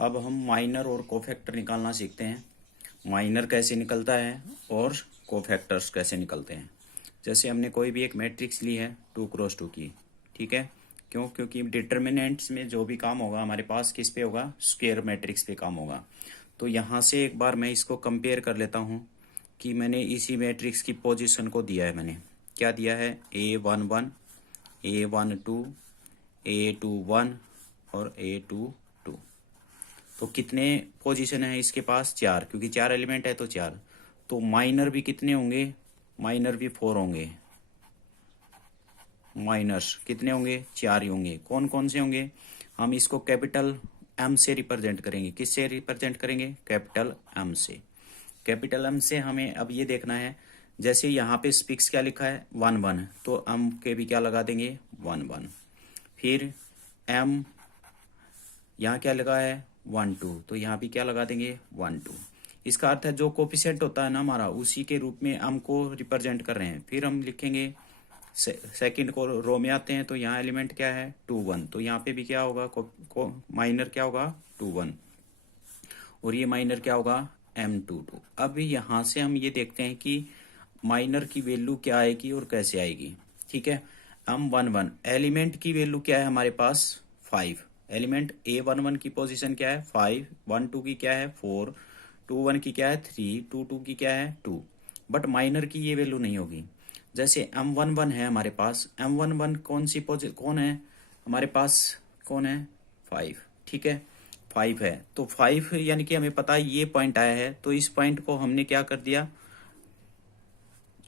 अब हम माइनर और कोफैक्टर निकालना सीखते हैं। माइनर कैसे निकलता है और कोफैक्टर्स कैसे निकलते हैं। जैसे हमने कोई भी एक मैट्रिक्स ली है 2x2 की, ठीक है। क्यों? क्योंकि डिटर्मिनेंट्स में जो भी काम होगा हमारे पास किस पे होगा, स्क्वायर मैट्रिक्स पे काम होगा। तो यहाँ से एक बार मैं इसको कंपेयर कर लेता हूँ कि मैंने इसी मैट्रिक्स की पोजीशन को दिया है। मैंने क्या दिया है, A11, A12, A21 और A22। तो कितने पोजीशन है इसके पास, 4, क्योंकि 4 एलिमेंट है तो 4। तो माइनर भी कितने होंगे, माइनर भी 4 होंगे। माइनर्स कितने होंगे, 4 ही होंगे। कौन कौन से होंगे, हम इसको कैपिटल एम से रिप्रेजेंट करेंगे। किससे रिप्रेजेंट करेंगे, कैपिटल एम से। कैपिटल एम से हमें अब ये देखना है, जैसे यहाँ पे स्पिक्स क्या लिखा है 1 1, तो एम के भी क्या लगा देंगे 1 1। फिर एम यहाँ क्या लगा है 1 2, तो यहाँ भी क्या लगा देंगे 1 2। इसका अर्थ है जो कोफिशिएंट होता है ना हमारा, उसी के रूप में एम को रिप्रेजेंट कर रहे हैं। फिर हम लिखेंगे सेकंड को रो में आते हैं, तो यहाँ एलिमेंट क्या है 2 1, तो यहाँ पे भी क्या होगा माइनर क्या होगा 2 1, और ये माइनर क्या होगा M22। अब यहाँ से हम ये देखते हैं कि माइनर की वैल्यू क्या आएगी और कैसे आएगी, ठीक है। M11 एलिमेंट की वैल्यू क्या है हमारे पास 5। एलिमेंट A11 की पोजीशन क्या है 5, 1 2 की क्या है 4, 2 1 की क्या है 3, 2 2 की क्या है 2। बट माइनर की ये वैल्यू नहीं होगी। जैसे M11 है हमारे पास, M11 कौन सी कौन है हमारे पास, कौन है 5, ठीक है 5 है। तो 5 यानी कि हमें पता है ये पॉइंट आया है, तो इस पॉइंट को हमने क्या कर दिया,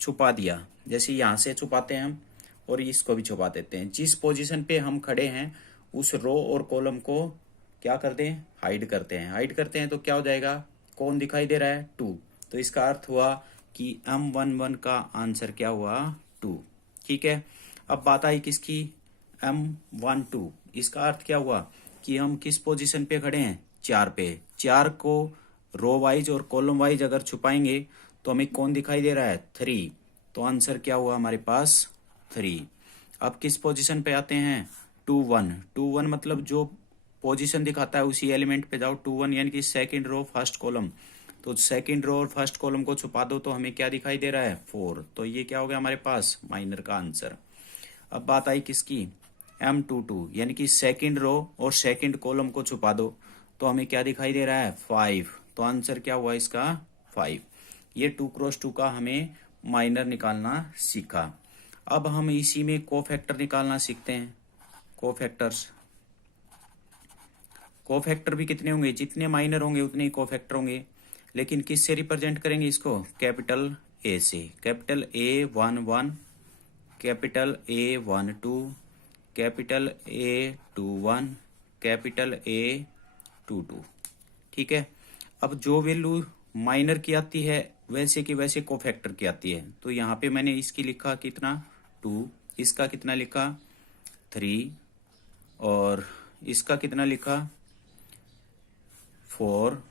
छुपा दिया। जैसे यहाँ से छुपाते हैं हम, और इसको भी छुपा देते हैं। जिस पोजीशन पे हम खड़े हैं उस रो और कॉलम को क्या करते हैं, हाइड करते हैं। हाइड करते हैं तो क्या हो जाएगा, कौन दिखाई दे रहा है 2। तो इसका अर्थ हुआ कि M11 का आंसर क्या हुआ 2, ठीक है। अब बात आई किसकी, M12। इसका अर्थ क्या हुआ कि हम किस पोजीशन पे खड़े हैं, 4 पे। 4 को रो वाइज और कॉलम वाइज अगर छुपाएंगे तो हमें कौन दिखाई दे रहा है 3। तो आंसर क्या हुआ हमारे पास 3। अब किस पोजीशन पे आते हैं 2 1। 2 1 मतलब जो पोजीशन दिखाता है उसी एलिमेंट पे जाओ। 2 1 यानी कि सेकंड रो फर्स्ट कॉलम। तो सेकंड रो और फर्स्ट कॉलम को छुपा दो तो हमें क्या दिखाई दे रहा है 4। तो ये क्या हो गया हमारे पास माइनर का आंसर। अब बात आई किसकी, M22 यानी कि सेकंड रो और सेकंड कॉलम को छुपा दो तो हमें क्या दिखाई दे रहा है 5। तो आंसर क्या हुआ इसका 5। ये 2x2 का हमें माइनर निकालना सीखा। अब हम इसी में कोफैक्टर निकालना सीखते हैं। कोफैक्टर्स, कोफैक्टर भी कितने होंगे, जितने माइनर होंगे उतने ही कोफैक्टर होंगे। लेकिन किससे रिप्रेजेंट करेंगे इसको, कैपिटल ए से। Capital A11, capital A12, capital A21, capital A22, ठीक है। अब जो वैल्यू माइनर की आती है वैसे की वैसे कोफैक्टर की आती है। तो यहाँ पे मैंने इसकी लिखा कितना 2, इसका कितना लिखा 3, और इसका कितना लिखा 4,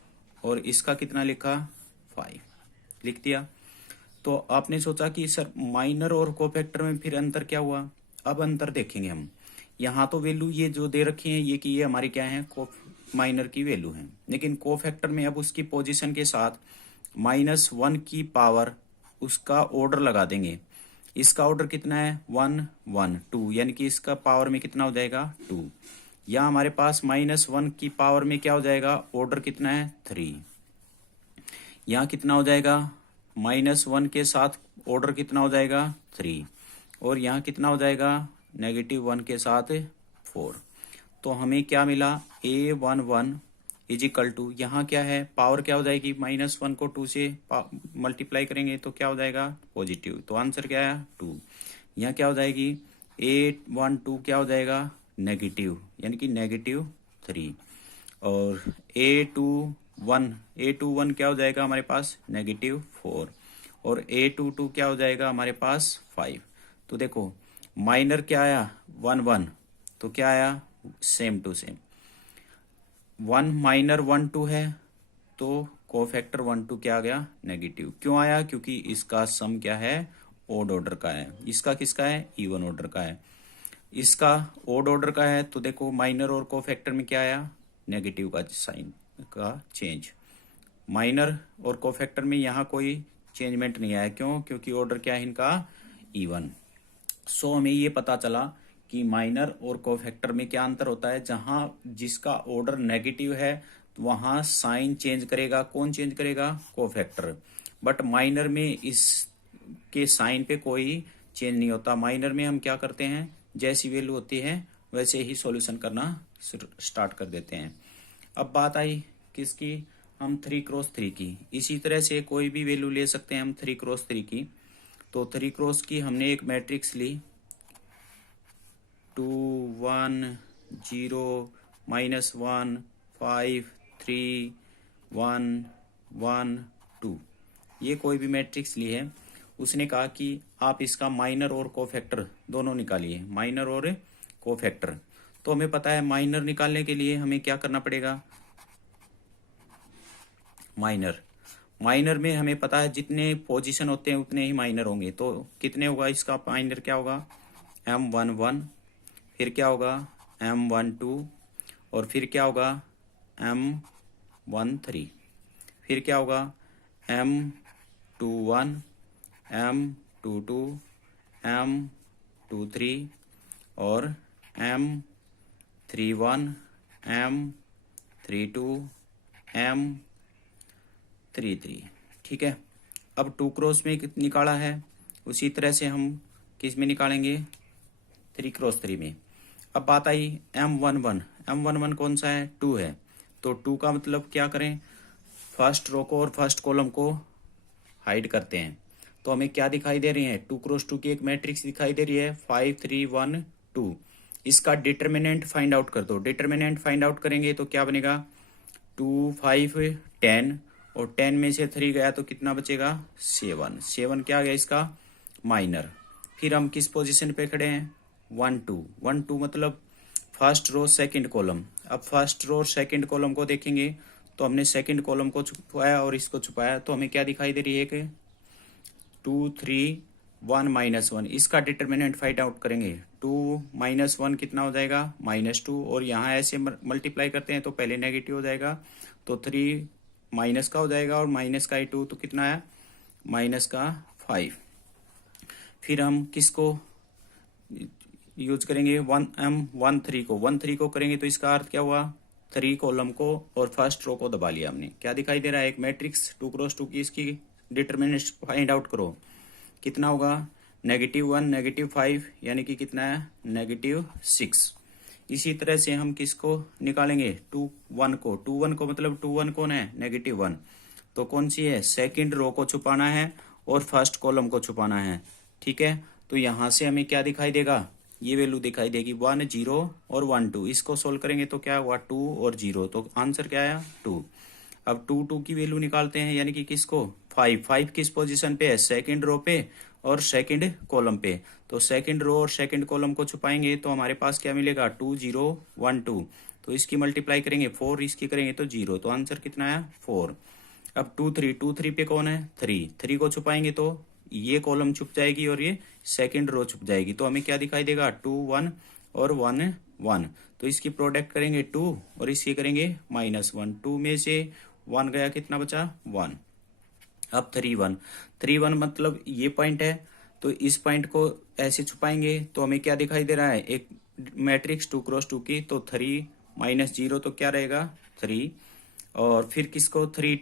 और इसका कितना लिखा 5, लिख दिया। तो आपने सोचा कि सर माइनर और कोफैक्टर में फिर अंतर क्या हुआ। अब अंतर देखेंगे हम। यहाँ तो वैल्यू ये जो दे रखी है ये कि ये हमारी क्या है माइनर की वैल्यू है, लेकिन कोफैक्टर में अब उसकी पोजीशन के साथ -1 की पावर उसका ऑर्डर लगा देंगे। इसका ऑर्डर कितना है 1 1 2, यानी कि इसका पावर में कितना हो जाएगा 2। या हमारे पास -1 की पावर में क्या हो जाएगा, ऑर्डर कितना है 3। यहाँ कितना हो जाएगा -1 के साथ ऑर्डर कितना हो जाएगा 3, और यहाँ कितना हो जाएगा -1 के साथ 4। तो हमें क्या मिला A11 इजिकल टू, यहाँ क्या है पावर क्या हो जाएगी, -1 को 2 से मल्टीप्लाई करेंगे तो क्या हो जाएगा पॉजिटिव। तो आंसर क्या है 2। यहाँ क्या हो जाएगी A12 क्या हो जाएगा नेगेटिव, यानी कि -3। और A21 क्या हो जाएगा हमारे पास -4, और A22 क्या हो जाएगा हमारे पास 5। तो देखो माइनर क्या आया 1 1, तो क्या आया सेम टू सेम। 1 माइनर 1 2 है तो कोफैक्टर 1 2 क्या आ गया नेगेटिव। क्यों आया, क्योंकि इसका सम क्या है ओड ऑर्डर का है। इसका किसका है इवन ऑर्डर का है। इसका ओड ऑर्डर का है, तो देखो माइनर और कोफैक्टर में क्या आया नेगेटिव का साइन का चेंज। माइनर और कोफैक्टर में यहाँ कोई चेंजमेंट नहीं आया, क्यों? क्योंकि ऑर्डर क्या है इनका? इवन। सो हमें ये पता चला कि माइनर और कोफैक्टर में क्या अंतर होता है। जहां जिसका ऑर्डर नेगेटिव है वहां साइन चेंज करेगा, कौन चेंज करेगा? कोफैक्टर। बट माइनर में इसके साइन पे कोई चेंज नहीं होता। माइनर में हम क्या करते हैं, जैसी वैल्यू होती है वैसे ही सॉल्यूशन करना स्टार्ट कर देते हैं। अब बात आई किसकी? हम 3x3 की। इसी तरह से कोई भी वैल्यू ले सकते हैं हम 3x3 की। तो 3x की हमने एक मैट्रिक्स ली 2 1 0 -1 5 3 1 1 2, ये कोई भी मैट्रिक्स ली है। उसने कहा कि आप इसका माइनर और कोफैक्टर दोनों निकालिए, माइनर और कोफैक्टर। तो हमें पता है माइनर निकालने के लिए हमें क्या करना पड़ेगा? माइनर में हमें पता है जितने पोजीशन होते हैं उतने ही माइनर होंगे। तो कितने होगा इसका माइनर? क्या होगा? M11, फिर क्या होगा? M12, और फिर क्या होगा? M13, फिर क्या होगा? M21, M22, M23 और M31, M32, M33। ठीक है। अब 2x में निकाला है, उसी तरह से हम किस में निकालेंगे? 3x3 में। अब बात आई M11 कौन सा है? 2 है। तो 2 का मतलब क्या करें? फर्स्ट रो को और फर्स्ट कॉलम को हाइड करते हैं। तो हमें क्या दिखाई दे रही है? 2x2 की एक मैट्रिक्स दिखाई दे रही है 5 3 1 2। इसका डिटर्मिनेंट फाइंड आउट कर दो। डिटर्मिनेंट फाइंड आउट करेंगे तो क्या बनेगा? 2 5 10, और 10 में से 3 गया तो कितना बचेगा? 7। 7 क्या आ गया इसका? माइनर। फिर हम किस पोजीशन पे खड़े हैं? 1 2 मतलब फर्स्ट रो सेकंड कॉलम। अब फर्स्ट रो और सेकंड कॉलम को देखेंगे तो हमने सेकंड कॉलम को छुपाया और इसको छुपाया, तो हमें क्या दिखाई दे रही है कि 2 3 1 -1। इसका डिटर्मिनेंट फाइंड आउट करेंगे। 2 -1 कितना हो जाएगा? -2, और यहाँ ऐसे मल्टीप्लाई करते हैं तो पहले नेगेटिव हो जाएगा, तो 3 माइनस का हो जाएगा और माइनस का 2 तो कितना है? माइनस का 5। फिर हम किसको यूज करेंगे? 13 को करेंगे तो इसका अर्थ क्या हुआ? 3 कॉलम को और फर्स्ट रो को दबा लिया हमने। क्या दिखाई दे रहा है? एक मैट्रिक्स 2x2 की, इसकी डिटर्मिनेंट फाइंड आउट करो। कितना होगा? -1 -5, यानी कि कितना है? -6। इसी तरह से हम किसको निकालेंगे? 2 1 को। 2 1 को मतलब 2 1 कौन है? -1। तो कौन सी है? सेकंड रो को छुपाना है और फर्स्ट कॉलम को छुपाना है। ठीक है। तो यहां से हमें क्या दिखाई देगा? ये वैल्यू दिखाई देगी 1 0 और 1 2। इसको सोल्व करेंगे तो क्या हुआ? 2 और 0, तो आंसर क्या आया? 2। अब 2 2 की वैल्यू निकालते हैं, यानी कि किसको? 5 किस पोजीशन पे है? सेकंड रो पे और सेकंड कॉलम पे। तो सेकंड रो और सेकंड कॉलम को छुपाएंगे तो हमारे पास क्या मिलेगा? 2 0 1 2। तो इसकी मल्टीप्लाई करेंगे 4, इसकी करेंगे तो 0, तो आंसर कितना आया? 4। अब 2 3 पे कौन है? 3 को छुपाएंगे तो ये कॉलम छुप जाएगी और ये सेकंड रो छुप जाएगी। तो हमें क्या दिखाई देगा? 2 1 और 1 1। तो इसकी प्रोडक्ट करेंगे 2 और इसकी करेंगे -1। 2 में से 1 गया, कितना बचा? 1। अब 3 1 मतलब ये पॉइंट है, तो इस पॉइंट को ऐसे छुपाएंगे तो हमें क्या दिखाई दे रहा है? एक मैट्रिक्स 2x2 की। तो 3 -0 तो क्या रहेगा? 3। और फिर किसको? 3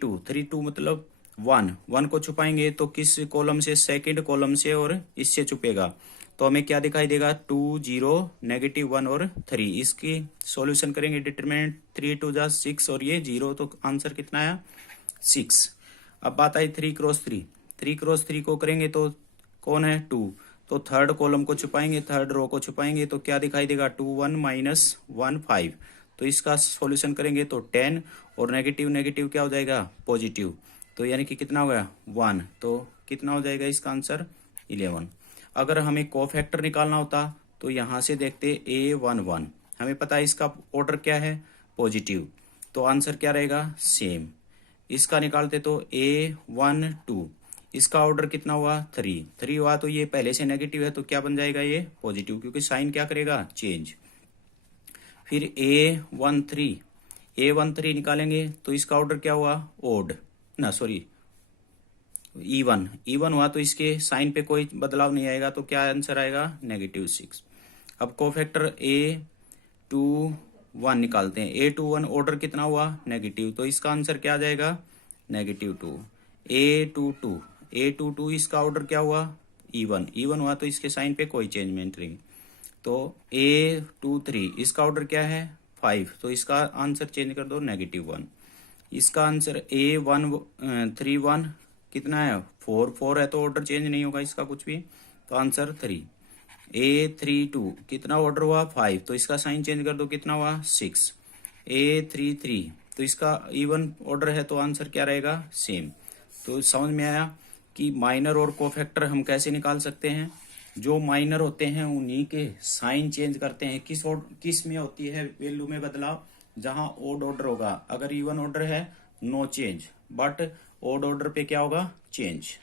2 मतलब 1 को छुपाएंगे तो किस कॉलम से? सेकंड कॉलम से, और इससे छुपेगा तो हमें क्या दिखाई देगा? 2 0 -1 और 3। इसकी सॉल्यूशन करेंगे। डिटरमिनेंट 3 2 जा 6 और ये 0, तो आंसर कितना आया? 6। अब बात आई 3x3। 3x3 को करेंगे तो कौन है? 2। तो थर्ड कॉलम को छुपाएंगे, थर्ड रो को छुपाएंगे तो क्या दिखाई देगा? 2 1 -1 5। तो इसका सॉल्यूशन करेंगे तो 10, और नेगेटिव नेगेटिव क्या हो जाएगा? पॉजिटिव। तो यानी कि कितना हो गया? 1। तो कितना हो जाएगा इसका आंसर? 11। अगर हमें कोफैक्टर निकालना होता तो यहां से देखते A11, हमें पता है इसका ऑर्डर क्या है? पॉजिटिव। तो आंसर क्या रहेगा? सेम। इसका निकालते तो A12, इसका ऑर्डर कितना हुआ? 3 हुआ, तो ये पहले से नेगेटिव है तो क्या बन जाएगा? ये पॉजिटिव, क्योंकि साइन क्या करेगा? चेंज। फिर A13, A13 निकालेंगे तो इसका ऑर्डर क्या हुआ, ओड ना, सॉरी इवन हुआ, तो इसके साइन पे कोई बदलाव नहीं आएगा, तो क्या आंसर आएगा, -6। अब कोफैक्टर A21 निकालते हैं। A21 ऑर्डर कितना हुआ, नेगेटिव, तो इसका आंसर क्या आ जाएगा, -2। A22 इसका ऑर्डर क्या हुआ, इवन हुआ, तो इसके साइन पे कोई चेंजमेंट नहीं। तो A23 इसका ऑर्डर क्या है, 5, तो इसका आंसर चेंज कर दो, -1। इसका आंसर A131 कितना है, 4 है, तो ऑर्डर चेंज नहीं होगा इसका कुछ भी, तो आंसर 3। A32 कितना ऑर्डर हुआ, 5, तो इसका साइन चेंज कर दो, कितना हुआ, 6। A33 तो इसका इवन ऑर्डर है, तो आंसर क्या रहेगा, सेम। तो समझ में आया कि माइनर और कोफैक्टर हम कैसे निकाल सकते हैं। जो माइनर होते हैं उन्हीं के साइन चेंज करते हैं। किस में होती है वैल्यू में बदलाव, जहां ओड ऑर्डर होगा। अगर इवन ऑर्डर है no change, but odd order पे क्या होगा, चेंज।